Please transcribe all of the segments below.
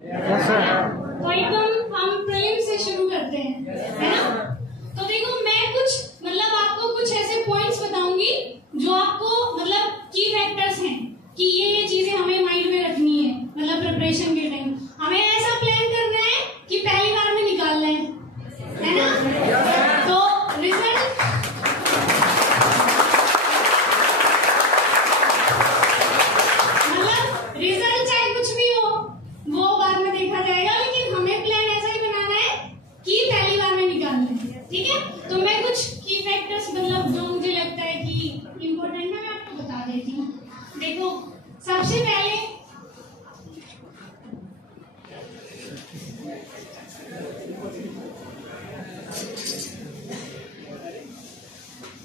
तो एकदम हम प्रीलिम से शुरू करते हैं, है ना। तो देखो मैं कुछ मतलब आपको कुछ ऐसे पॉइंट्स बताऊंगी जो आपको मतलब की फैक्टर्स हैं कि ये चीजें हमें माइंड में रखनी है। मतलब प्रिपरेशन के टाइम हमें ऐसा प्लान करना है कि पहली बार में निकालना है ना। तो रिजल्ट मतलब रिजल्ट चाहे कुछ भी हो वो बाद में देखा जाएगा, लेकिन हमें प्लान ऐसा ही बनाना है कि पहली बार में निकालना है, ठीक है। तो मैं कुछ की फैक्टर्स मतलब जो मुझे लगता है कि इम्पोर्टेंट है मैं आपको बता देती हूँ। देखो सबसे पहले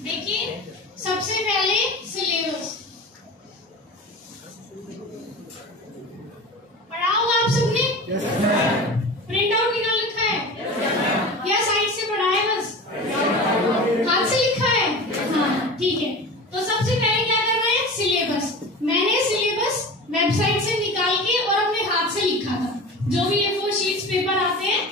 देखिए सबसे पहले सिलेबस पढ़ा होगा आप सबने। प्रिंट आउट निकाल लिखा है या साइड से पढ़ा है, बस हाथ से लिखा है। हाँ ठीक है। तो सबसे पहले क्या करना है, सिलेबस। मैंने सिलेबस वेबसाइट से निकाल के और अपने हाथ से लिखा था। जो भी A4 शीट्स पेपर आते हैं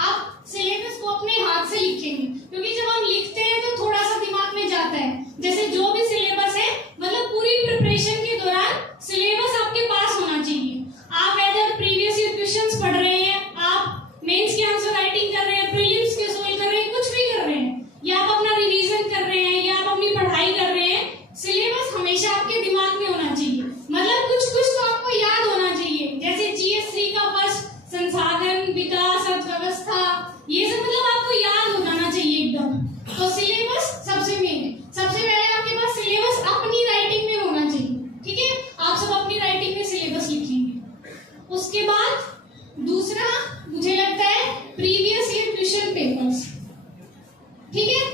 आप सिलेबस को अपने हाथ से लिखेंगे, क्योंकि जब हम लिखते हैं तो थोड़ा सा दिमाग में जाता है। जैसे जो भी सिलेबस है मतलब पूरी प्रिपरेशन के दौरान सिलेबस आपके पास होना चाहिए। आप एदर प्रीवियस ईयर क्वेश्चंस पढ़ रहे हैं, आप मेंस की आंसर राइटिंग कर रहे हैं, प्रीलिम्स के सोल्व कर रहे हैं, कुछ भी कर रहे हैं, या आप अपना रिवीजन कर रहे हैं या आप अपनी पढ़ाई कर रहे हैं, सिलेबस हमेशा आपके दिमाग में होना चाहिए। मतलब कुछ कुछ तो आपको याद होना चाहिए। जैसे GS3 का फर्स्ट संसाधन, विकास, अर्थव्यवस्था, ये सब मतलब आपको याद हो जाना चाहिए एकदम। तो सिलेबस सबसे मेन है। सबसे पहले आपके पास सिलेबस अपनी राइटिंग में होना चाहिए, ठीक है। आप सब अपनी राइटिंग में सिलेबस लिखेंगे। उसके बाद दूसरा मुझे लगता है प्रीवियस ईयर क्वेश्चन पेपर्स, ठीक है।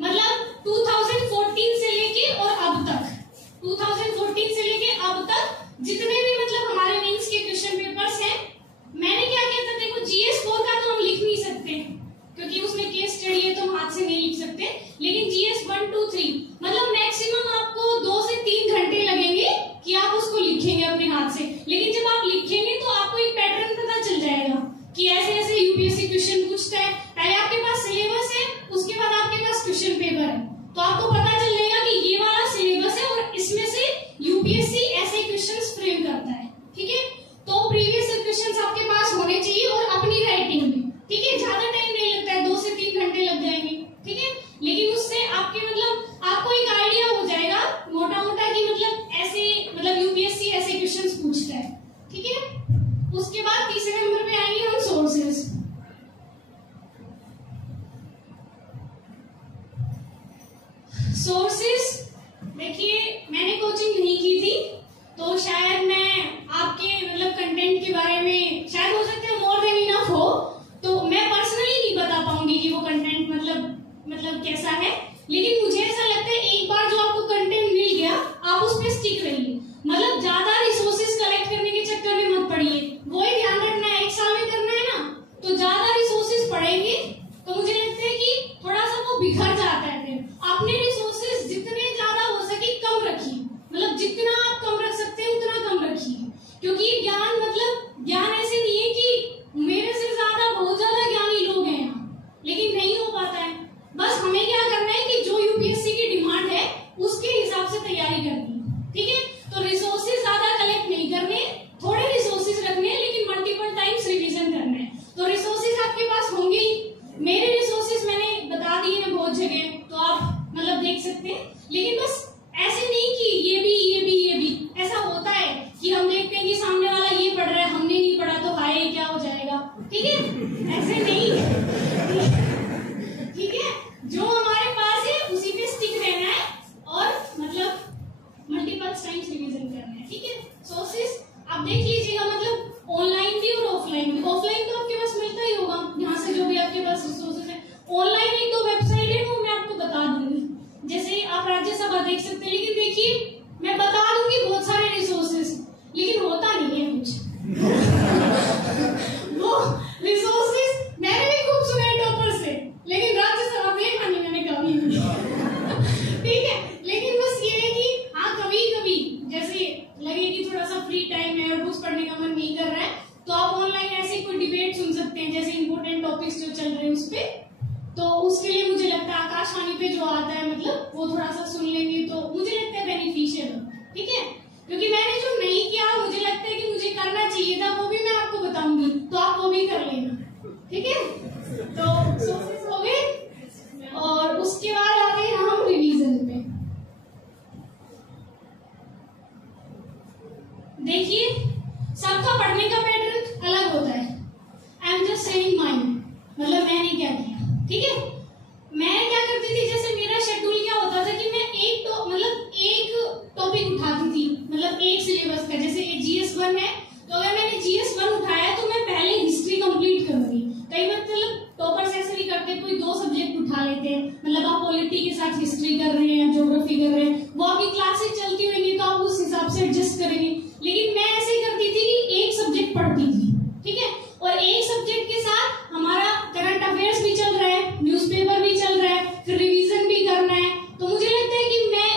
मतलब 2014 से लेके और अब तक, 2014 से लेके अब तक जितने भी मतलब हमारे मेंस के क्वेश्चन पेपर्स हैं, मैंने क्या किया था, देखो GS4 का तो हम लिख नहीं सकते क्योंकि उसमें केस स्टडी है तो हम हाथ से नहीं लिख सकते, लेकिन GS1, 2, 3 मतलब मैक्सिमम आपको 2 से 3 घंटे लगेंगे कि आप उसको लिखेंगे अपने हाथ से। लेकिन जब आप लिखेंगे तो आपको एक पैटर्न पता चल जाएगा कि ऐसे ऐसे यूपीएससी क्वेश्चन पूछता है। पहले आपके पास सिलेबस है, उसके बाद आपके पास क्वेश्चन पेपर है, तो आपको पता चल जाएगा कि ये वाला सिलेबस है और इसमें से यूपीएससी ऐसे क्वेश्चंस फ्रेम करता है, ठीक है। तो प्रीवियस क्वेश्चंस आपके पास होने चाहिए और अपनी राइटिंग में, ठीक है। ज्यादा टाइम नहीं लगता है, 2 से 3 घंटे लग जाएंगे, ठीक है। लेकिन उससे आपके मतलब आपको एक आइडिया हो जाएगा मोटा मोटा कि मतलब ऐसे मतलब यूपीएससी ऐसे क्वेश्चंस पूछता है, ठीक है। उसके बाद तीसरे नंबर पे आएंगे हम सोर्सेस। सोर्सेस देखिए मैंने कोचिंग नहीं की थी तो शायद मैं आपके मतलब कंटेंट के बारे में शायद हो सकता है मोर देन इनफ हो, तो मैं पर्सनली नहीं बता पाऊंगी कि वो कंटेंट मतलब कैसा है। लेकिन मुझे ऐसा लगता है एक बार जो आपको कंटेंट मिल गया आप उस पर स्टिक रहिए। मतलब ज्यादा रिसोर्सेज कलेक्ट करने के चक्कर में मत पड़िए, वो ही ध्यान रखना है। 1 साल में करना है ना, तो ज्यादा रिसोर्सेज पढ़ेंगे तो मुझे लगता है कि थोड़ा सा वो बिखर जाता है। फिर अपने रिसोर्सेज जितने ज्यादा हो सके कम रखिए, मतलब जितना आप कम रख सकते हैं उतना कम रखिए, क्योंकि ज्ञान मतलब ज्ञान ऐसे नहीं है कि मेरे से ज्यादा बहुत ज्यादा ज्ञानी लोग हैं यहाँ, लेकिन नहीं हो पाता है। बस हमें क्या करना है कि जो यूपीएससी की डिमांड है उसके हिसाब से तैयारी करनी है, ठीक है। तो रिसोर्सेज ज्यादा कलेक्ट नहीं करने, थोड़े रिसोर्सेज रखने हैं, लेकिन मल्टीपल टाइम्स रिवीजन करना है। तो रिसोर्सेज आपके पास होंगे ही। मेरे रिसोर्सेज मैंने बता दिए हैं बहुत जगह, तो आप मतलब देख सकते हैं। लेकिन बस ऐसे नहीं कि ये भी ऐसा होता है कि हम देखते हैं कि सामने वाला ये पढ़ रहा है, हमने नहीं पढ़ा तो हाय क्या हो जाएगा, ठीक है। ऐसे नहीं, ठीक है। जो हमारे पास है उसी पे स्टिक रहना है और मतलब मल्टीपल टाइम्स रिवीजन करना है, ठीक है। सोर्सेस आप देख लीजिएगा, मतलब ऑनलाइन भी और ऑफलाइन भी। ऑफलाइन तो आपके पास मिलता ही होगा यहाँ से जो भी आपके पास रिसोर्सेज है। ऑनलाइन 1-2 वेबसाइट है वो मैं आपको बता दूंगी। जैसे आप राज्यसभा देख सकते हैं, जैसे इंपॉर्टेंट टॉपिक्स जो चल रहे हैं उस पे। तो उसके लिए मुझे लगता है आकाशवाणी पे जो आता है मतलब वो थोड़ा सा सुन लेंगे तो मुझे लगता है बेनिफिशियल, ठीक है। क्योंकि मैंने जो नहीं किया मुझे लगता है कि मुझे करना चाहिए था, वो भी मैं आपको बताऊंगी, तो आप वो भी कर लेना, ठीक है। तो सोर्सेस हो गए और उसके बाद आते हैं हम रिवीजन पे। देखिए सबका पढ़ने का पैटर्न अलग होता है। I am just saying mine, मतलब मैंने क्या किया, ठीक है। मैं क्या करती थी, जैसे मेरा शेड्यूल क्या होता था कि मैं एक टॉपिक उठाती थी, मतलब एक सिलेबस का। जैसे GS1 है तो अगर मैंने GS1 उठाया तो मैं पहले हिस्ट्री कंप्लीट करूंगी। कई मतलब टॉपर्स ऐसे भी करते हैं, कोई 2 सब्जेक्ट उठा लेते हैं, मतलब आप पॉलिटी के साथ हिस्ट्री कर रहे हैं, ज्योग्राफी कर रहे हैं, वो आपकी क्लासेस चलती होंगी तो आप उस हिसाब से एडजस्ट करेंगे। लेकिन मैं ऐसे ही करती थी कि एक सब्जेक्ट पढ़ती थी, ठीक है, और एक सब्जेक्ट के साथ हमारा करंट अफेयर्स भी चल रहा है, न्यूज़पेपर भी चल रहा है, फिर रिवीजन भी करना है। तो मुझे लगता है कि मैं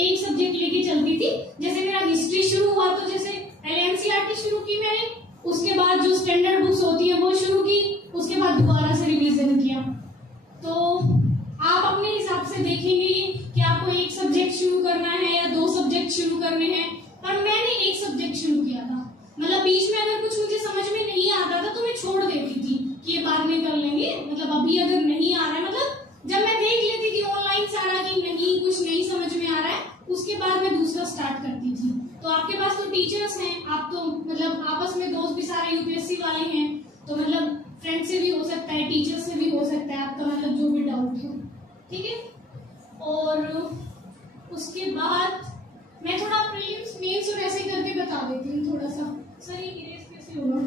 एक सब्जेक्ट लेके चलती थी। जैसे मेरा हिस्ट्री शुरू हुआ तो जैसे NCERT शुरू की मैंने, उसके बाद जो स्टैंडर्ड बुक्स होती है वो शुरू की, उसके बाद दोबारा से रिवीजन किया। तो आप अपने हिसाब से देखेंगे कि आपको एक सब्जेक्ट शुरू करना है या 2 सब्जेक्ट शुरू करने हैं। पर मैंने एक सब्जेक्ट शुरू किया था, मतलब बीच में अगर कुछ मुझे समझ में नहीं आता था तो मैं छोड़ देती थी कि ये बाद में कर लेंगे, मतलब अभी अगर नहीं आ रहा है, मतलब जब मैं देख लेती थी ऑनलाइन सारा कि नहीं कुछ नहीं समझ में आ रहा है, उसके बाद मैं दूसरा स्टार्ट करती थी। तो आपके पास तो टीचर्स हैं, आप तो मतलब आपस में दोस्त भी सारे UPSC वाले हैं, तो मतलब फ्रेंड से भी हो सकता है, टीचर से भी हो सकता है, आपका मतलब जो भी डाउट हो, ठीक है। और उसके बाद मैं थोड़ा प्रीलिम्स मेंस और ऐसे करके बता देती हूँ थोड़ा सा। सर ये इरेज कैसे होगा?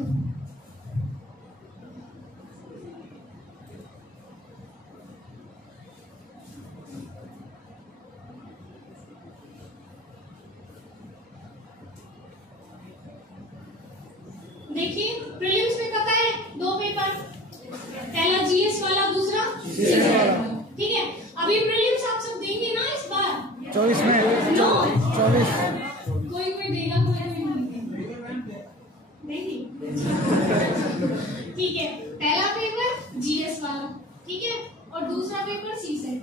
देखिए प्रीलिम्स में पता है 2 पेपर, पहला GS वाला, दूसरा ठीक है। अभी प्रीलिम्स आप सब देंगे ना इस बार 24 में? नो 24 कोई देगा, कोई नहीं ठीक है। पहला पेपर GS वाला, ठीक है, और दूसरा पेपर CSET।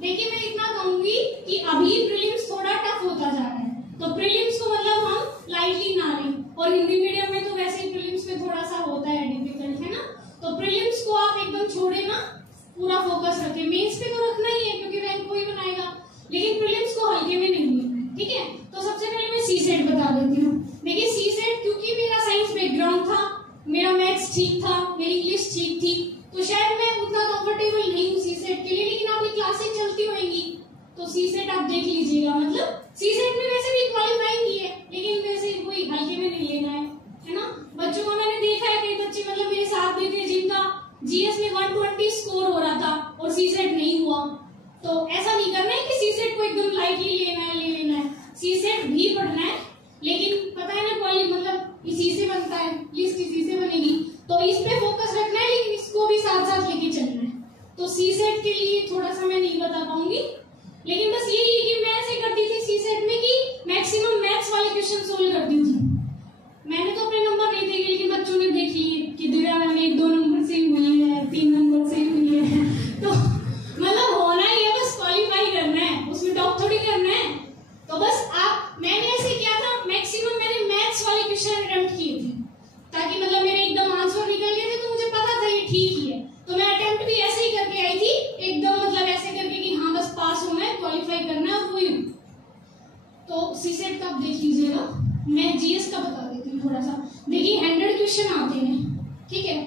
देखिए मैं इतना कहूंगी कि अभी प्रीलिम्स थोड़ा टफ होता जा रहा है, तो प्रीलिम्स को मतलब हम लाइटली ना लें। और हिंदी मीडियम में तो वैसे ही प्रीलिम्स में थोड़ा सा होता है डिफिकल्ट, है ना। तो प्रीलिम्स को आप एकदम छोड़े ना, पूरा फोकस रखें। मेंस पे तो रखना ही है क्योंकि रैंक वही बनाएगा, लेकिन प्रीलिम्स को हल्के में नहीं लेना, ठीक है। तो सबसे पहले मैं CSET बता देती हूँ। देखिए CSET, क्योंकि मेरा साइंस बैकग्राउंड था, मेरा मैथ्स ठीक था, मेरी इंग्लिश ठीक थी, तो शायद मैं उतना कंफर्टेबल नहीं हूँ CSET के लिए। लेकिन आपकी क्लासेस चलती होंगी तो CSET आप देख लीजिएगा। मतलब CSET में वैसे भी क्वालिफाइंग की है, लेकिन वैसे कोई हल्के में नहीं लेना है ना। बच्चों को मैंने देखा है, कई बच्चे मतलब मेरे साथ भी थे जिनका GS में 120 स्कोर हो रहा था और CSET नहीं हुआ। तो ऐसा नहीं करना है कि CSET को एकदम लाइटली ले लेना है। CSET भी पढ़ना है, लेकिन पता है ना मतलब इसी से बनता है, लिस्ट इसी से बनेगी, तो इस पे फोकस रखना है, लेकिन इसको भी साथ साथ लेके चलना है। तो CSET के लिए थोड़ा सा मैं नहीं बता पाऊंगी, लेकिन बस यही है कि मैं ऐसे करती थी CSET में कि मैक्सिमम मैथ्स वाले क्वेश्चन सोल्व करती थी। मैंने तो अपने नंबर नहीं देखे, लेकिन बच्चों ने देख लिए कि दिव्या मैम 1-2 नंबर से हुई है, 3 नंबर से हुई है। तो मतलब होना ही है, बस क्वालिफाई करना है, उसमें टॉप थोड़ी करना है। तो बस मैंने ऐसे किया था, मैक्सिमम मैंने मैथ्स वाले क्वेश्चन अटेम्प्ट किए थे, ताकि मतलब मेरे एकदम आंसर निकल गए थे, तो मुझे पता था ये ठीक ही है। तो मैं अटेम्प्ट भी ऐसे ही करके आई थी, एकदम मतलब ऐसे करके कि हाँ बस पास होना है, क्वालिफाई करना है, वही। तो CSET का आप देख लीजिएगा। मैं GS का बता देती हूँ थोड़ा सा। देखिए 100 क्वेश्चन आते हैं, ठीक है।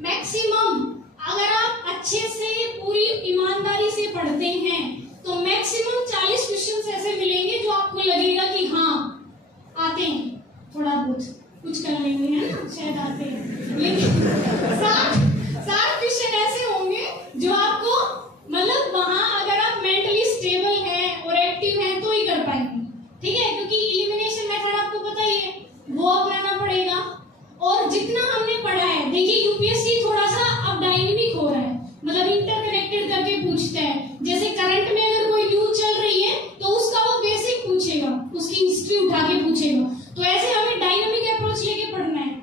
मैक्सिमम अगर आप अच्छे से पूरी ईमानदारी से पढ़ते हैं तो मैक्सिमम 40 क्वेश्चन ऐसे मिलेंगे जो आपको लगेगा कि हाँ आते हैं, थोड़ा बहुत कुछ कर लेंगे, है ना, शायद आते हैं। लेकिन 60 क्वेश्चन ऐसे होंगे जो आपको मतलब वहां अगर आप मेंटली स्टेबल हैं और एक्टिव हैं तो ही कर पाएंगे, ठीक है। क्योंकि एलिमिनेशन मेथड आपको पता ही है, वो अपनाना पड़ेगा। और जितना हमने पढ़ा है, देखिए UPSC थोड़ा सा अब डायनेमिक हो रहा है, मतलब इंटरकनेक्टेड करके पूछता है। जैसे करंट में अगर कोई न्यूज चल रही है तो उसका वो बेसिक पूछेगा, उसकी हिस्ट्री उठा के पूछेगा। तो ऐसे हमें डायनेमिक अप्रोच लेके पढ़ना है।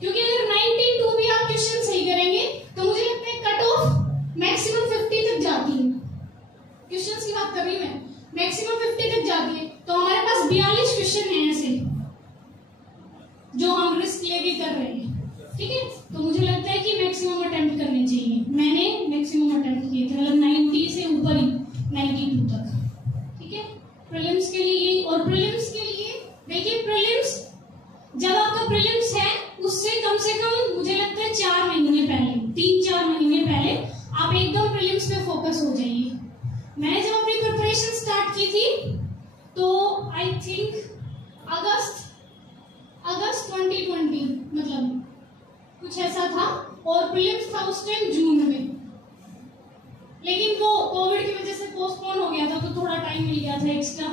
क्योंकि अगर 92 भी आप क्वेश्चन सही करेंगे तो मुझे लगता है कट ऑफ मैक्सिमम 50 तक जाती है। क्वेश्चन की बात कर रही मैं, मैक्सिमम 50 तक जाती है। तो हमारे पास 42 क्वेश्चन है ऐसे जो हम रिस्क लेके कर रहे हैं, ठीक है। तो मुझे लगता है कि मैक्सिमम अटेम्प्ट करने चाहिए। मैंने मैक्सिमम अटेम्प्ट किए थे, मतलब 90 से ऊपर ही, 92 तक, ठीक है। प्रीलिम्स के लिए, और प्रीलिम्स के लिए देखिए, प्रीलिम्स जब आपका प्रीलिम्स है उससे कम से कम मुझे लगता है 4 महीने पहले, 3-4 महीने पहले आप एकदम प्रीलिम्स पे फोकस हो जाइए। मैंने जब अपनी प्रिपरेशन स्टार्ट की थी तो आई थिंक अगस्त 2020 मतलब कुछ ऐसा था, और प्रीलिम्स था उस टाइम जून में, लेकिन वो कोविड की वजह से पोस्टपोन हो गया था, तो थोड़ा टाइम मिल गया था एक्स्ट्रा,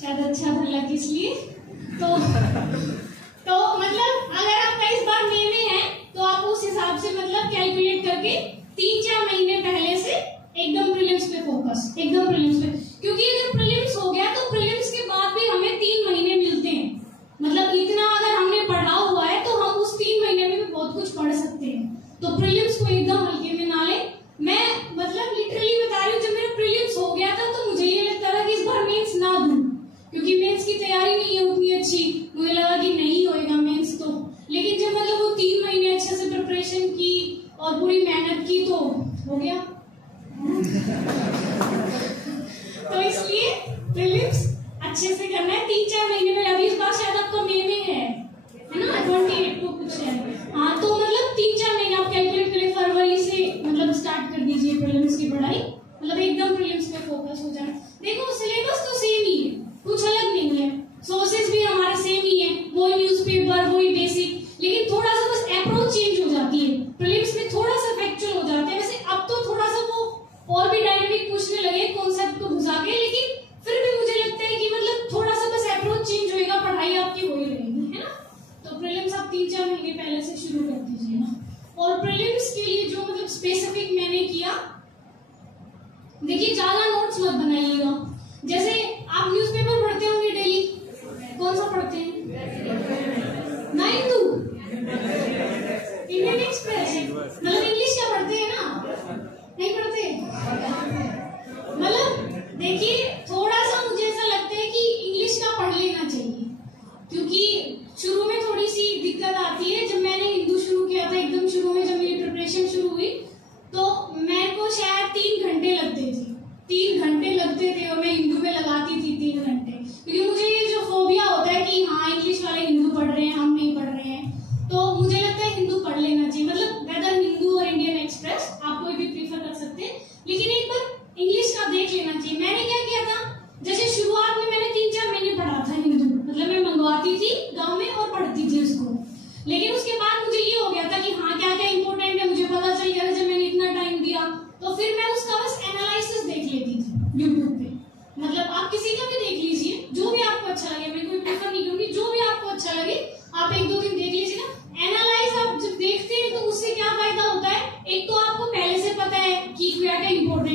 शायद अच्छा था लग इसलिए। तो मतलब अगर आपका इस बार मई में है तो आप उस हिसाब से मतलब कैलकुलेट करके 3-4 महीने पहले से एकदम प्रीलिम्स पे फोकस, एकदम प्रीलिम्स पे, क्योंकि अगर प्रीलिम्स हो गया तो प्रीलिम्स के बाद भी हमें 3 महीने मिलते हैं। मतलब इतना अगर हमने पढ़ा हुआ है तो हम उस 3 महीने में भी बहुत कुछ पढ़ सकते हैं। तो प्रीलिम्स को एकदम हल्के में ना ले। मैं मतलब लिटरली बता रही हूँ, जब मेरा प्रीलिम्स हो गया था तो मुझे ये लगता था कि इस बार मेंस ना दूं, क्योंकि मेंस की तैयारी नहीं है उतनी अच्छी, मुझे लगा कि नहीं होएगा मेंस तो। लेकिन जब मतलब वो 3 महीने अच्छे से प्रिपरेशन की और पूरी मेहनत की तो हो गया। तो इसलिए प्रीलिम्स अच्छे से करना है 3-4 महीने में। अभी इस बार शायद आपका मई में है ना, 28 को कुछ है, हाँ। तो मतलब 3-4 महीने आप कैलकुलेट करें, फरवरी से मतलब स्टार्ट कर दीजिए प्रीलिम्स की पढ़ाई, मतलब एकदम प्रीलिम्स पे फोकस हो जाए। देखो सिलेबस तो सेम ही है, कुछ अलग नहीं है, सोर्सेज भी हमारे सेम ही है, वही न्यूज़पेपर, वही बेसिक, लेकिन थोड़ा सा बस अप्रोच चेंज हो जाती है। प्रीलिम्स में थोड़ा सा फैक्चुअल हो जाते हैं, वैसे अब तो थोड़ा सा वो और भी डायनेमिक पूछने लगे कॉन्सेप्ट को घुसा के, लेकिन फिर भी मुझे लगता है कि मतलब थोड़ा सा बस अप्रोच चेंज होएगा, पढ़ाई आपकी हो ही रहेगी, है ना। तो प्रीलिम्स आप 3-4 महीने पहले से शुरू कर दीजिए ना। और प्रीलिम्स के लिए जो मतलब स्पेसिफिक मैंने किया, देखिए ज्यादा नोट्स मत बनाइएगा। जैसे आप न्यूज़पेपर पढ़ते होंगे डेली, कौन सा पढ़ते हैं? 9 इंडियन एक्सप्रेस, मतलब इंग्लिश क्या पढ़ते हैं ना, नहीं पढ़ते। मतलब देखिए थोड़ा सा मुझे ऐसा लगता है कि इंग्लिश का पढ़ लेना चाहिए, क्योंकि शुरू में थोड़ी सी दिक्कत आती है। जब मैंने हिंदू शुरू किया था, एकदम शुरू में जब मेरी प्रिपरेशन शुरू हुई, तो मेरे को शायद 3 घंटे लगते थे, 3 घंटे लगते थे, और मैं हिंदू में लगाती थी 3 घंटे, क्योंकि मुझे ये जो फोबिया होता है कि हाँ इंग्लिश वाले हिंदू पढ़ रहे हैं, हम नहीं पढ़ रहे हैं, तो मुझे लगता है हिंदू पढ़ लेना चाहिए। मतलब वेदर हिंदू और इंडियन एक्सप्रेस आप कोई भी प्रीफर कर सकते हैं, लेकिन एक बार इंग्लिश का देख लेना चाहिए। मैंने क्या किया था, जैसे शुरुआत में मैंने 3-4 महीने पढ़ा था हिंदू, मतलब मैं मंगवाती थी गाँव में और पढ़ती थी उसको, लेकिन उसके बाद मुझे ये हो गया था कि हाँ क्या क्या इंपॉर्टेंट है मुझे पता चल गया। जब मैंने इतना टाइम दिया तो फिर मैं उसका बस एनालिसिस देख लेती थी यूट्यूब पे। मतलब आप किसी का भी देख लीजिए, जो भी आपको अच्छा लगे, मैं कोई प्रेफर नहीं करूंगी, जो भी आपको अच्छा लगे आप 1-2 दिन देख लीजिए ना। एनालाइज आप जब देखते हैं तो उससे क्या फायदा होता है, एक तो आपको पहले से पता है कि क्या क्या इंपॉर्टेंट